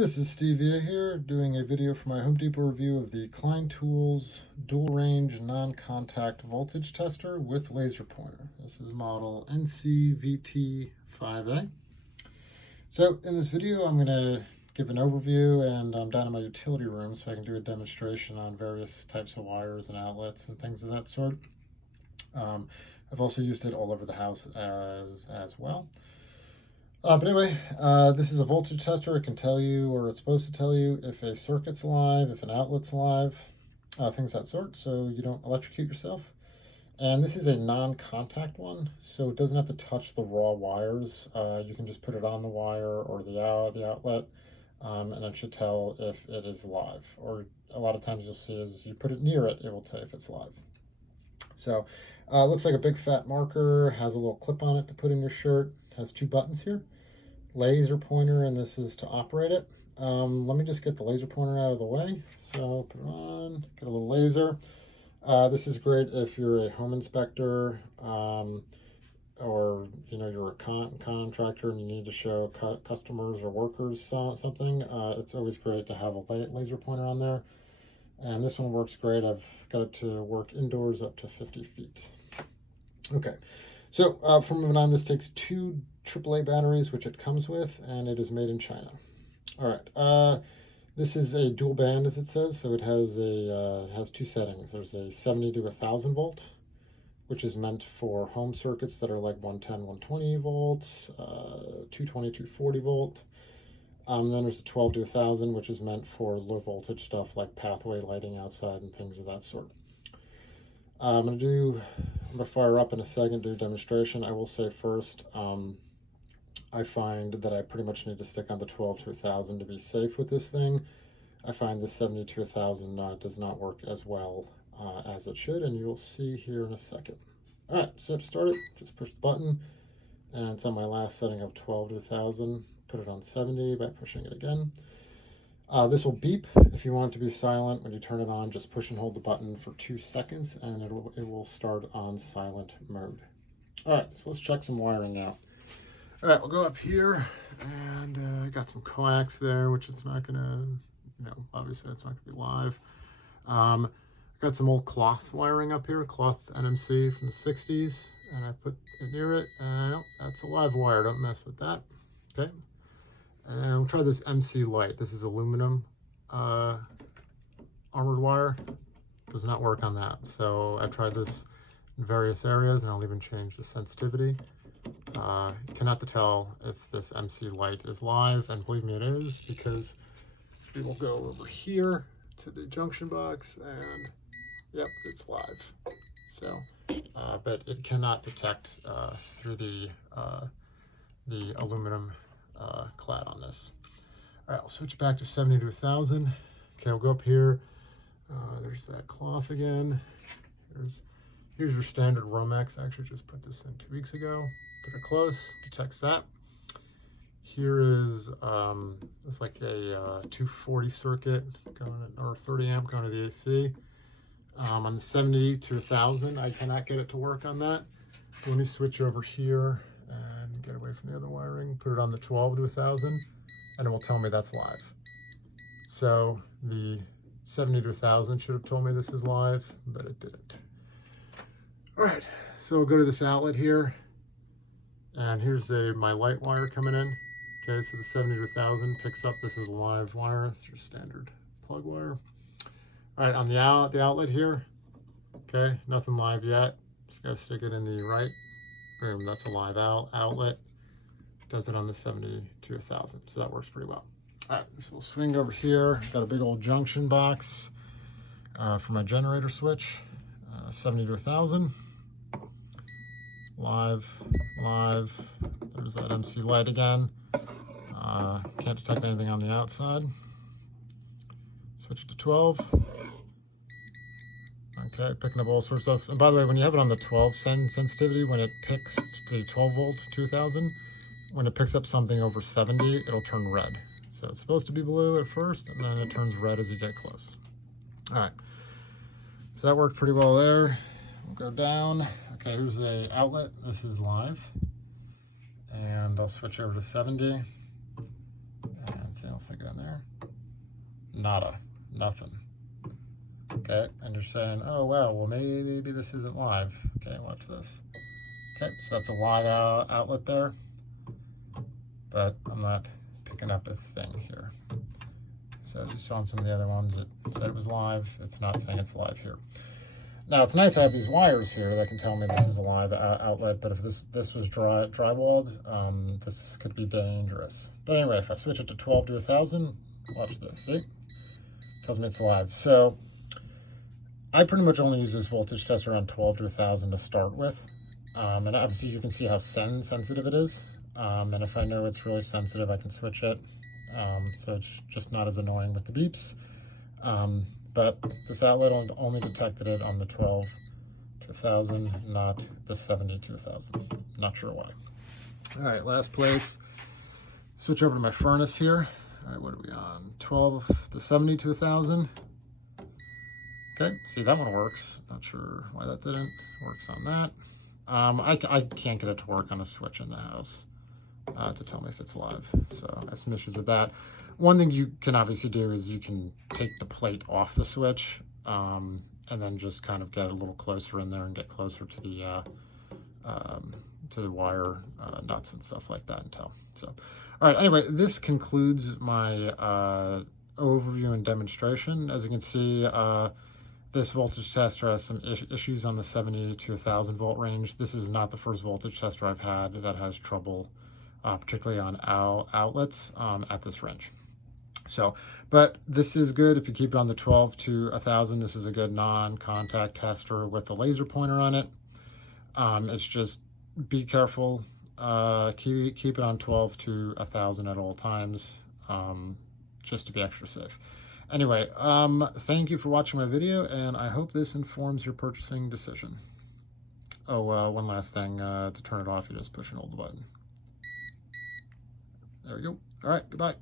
This is Stevia here, doing a video for my Home Depot review of the Klein Tools dual range non-contact voltage tester with laser pointer. This is model NCVT5A. So in this video I'm going to give an overview, and I'm down in my utility room so I can do a demonstration on various types of wires and outlets and things of that sort. I've also used it all over the house as well. But anyway, this is a voltage tester. It can tell you, or it's supposed to tell you, if a circuit's alive, if an outlet's alive, things of that sort, so you don't electrocute yourself. And this is a non-contact one, so it doesn't have to touch the raw wires. You can just put it on the wire or the outlet, and it should tell if it is live. Or a lot of times you'll see as you put it near it, it will tell you if it's live. So it looks like a big fat marker, has a little clip on it to put in your shirt, has two buttons here, laser pointer, and this is to operate it. Let me just get the laser pointer out of the way. So put it on, get a little laser. This is great if you're a home inspector, or you're a contractor and you need to show customers or workers something. It's always great to have a laser pointer on there. And this one works great. I've got it to work indoors up to 50 feet. Okay, so from moving on, this takes two AAA batteries, which it comes with, and it is made in China. All right, this is a dual band, as it says, so it has two settings. There's a 70 to 1000 volt, which is meant for home circuits that are like 110, 120 volts, 220, 240 volt. Then there's a 12 to 1000, which is meant for low voltage stuff like pathway lighting outside and things of that sort. I'm going to fire up in a second, do a demonstration. I will say first, I find that I pretty much need to stick on the 12 to 1000 to be safe with this thing. I find the 70 to 1000 does not work as well as it should, and you will see here in a second. All right, so to start it, just push the button, and it's on my last setting of 12 to 1000. Put it on 70 by pushing it again. This will beep. If you want it to be silent when you turn it on, just push and hold the button for 2 seconds and it will start on silent mode. All right, so let's check some wiring out. All right, we'll go up here, and I got some coax there, which it's not gonna, obviously it's not gonna be live. Got some old cloth wiring up here, cloth NMC from the 60s, and I put it near it, and nope, that's a live wire, don't mess with that. Okay. And we'll try this MC light. This is aluminum armored wire. Does not work on that. So I've tried this in various areas, and I'll even change the sensitivity. You cannot tell if this MC light is live, and believe me, it is, because we will go over here to the junction box, and yep, it's live. So, but it cannot detect through the aluminum clad on this. All right, I'll switch back to 70 to 1000. Okay, we'll go up here. There's that cloth again. Here's your standard Romex. I actually just put this in 2 weeks ago. Put it close, detects that. Here is it's like a 240 circuit or 30 amp going to the AC. On the 70 to 1000, I cannot get it to work on that. Let me switch over here and get away from the other wiring, put it on the 12 to 1000, and it will tell me that's live. So the 70 to 1000 should have told me this is live, but it didn't. All right, so we'll go to this outlet here, and here's my light wire coming in. Okay, so the 70 to 1000 picks up this is a live wire. It's your standard plug wire. All right, on the outlet here, okay, nothing live yet. Just gotta stick it in the right. Boom, that's a live outlet. Does it on the 70 to 1000, so that works pretty well. All right, so we'll swing over here. Got a big old junction box for my generator switch. 70 to 1000. Live. There's that MC light again. Can't detect anything on the outside. Switch to 12. Okay, picking up all sorts of stuff. And by the way, when you have it on the 12 sensitivity, when it picks the 12 volts, 2000, when it picks up something over 70, it'll turn red. So it's supposed to be blue at first, and then it turns red as you get close. All right, so that worked pretty well there. We'll go down. Okay, here's the outlet. This is live. And I'll switch over to 70. And Anything else I got in there? Nada. Nothing. Okay, and you're saying, oh, wow, well, maybe this isn't live. Okay, watch this. Okay, so that's a live outlet there, but I'm not picking up a thing here. So as you saw on some of the other ones, it said it was live. It's not saying it's live here. Now, it's nice I have these wires here that can tell me this is a live outlet, but if this was drywalled, this could be dangerous. But anyway, if I switch it to 12 to 1000, watch this, see? Tells me it's live. So I pretty much only use this voltage tester around 12 to 1000 to start with. And obviously you can see how sensitive it is. And if I know it's really sensitive, I can switch it. So it's just not as annoying with the beeps. But this outlet only detected it on the 12 to 1000, not the 70 to 1000. Not sure why. All right, last place. Switch over to my furnace here. All right, what are we on? 12 to 70 to 1000. Okay, see, that one works. Not sure why that didn't. Works on that. I can't get it to work on a switch in the house to tell me if it's live. So I have some issues with that. One thing you can obviously do is you can take the plate off the switch and then just kind of get a little closer in there and get closer to the wire nuts and stuff like that and tell. So, all right, anyway, this concludes my overview and demonstration. As you can see, this voltage tester has some issues on the 70 to 1000 volt range. This is not the first voltage tester I've had that has trouble, particularly on outlets at this range. So, but this is good if you keep it on the 12 to 1000. This is a good non-contact tester with a laser pointer on it. It's just be careful. Keep it on 12 to 1000 at all times, just to be extra safe. Anyway, thank you for watching my video, and I hope this informs your purchasing decision. Oh, one last thing, to turn it off, you just push and hold the button. There we go. All right, goodbye.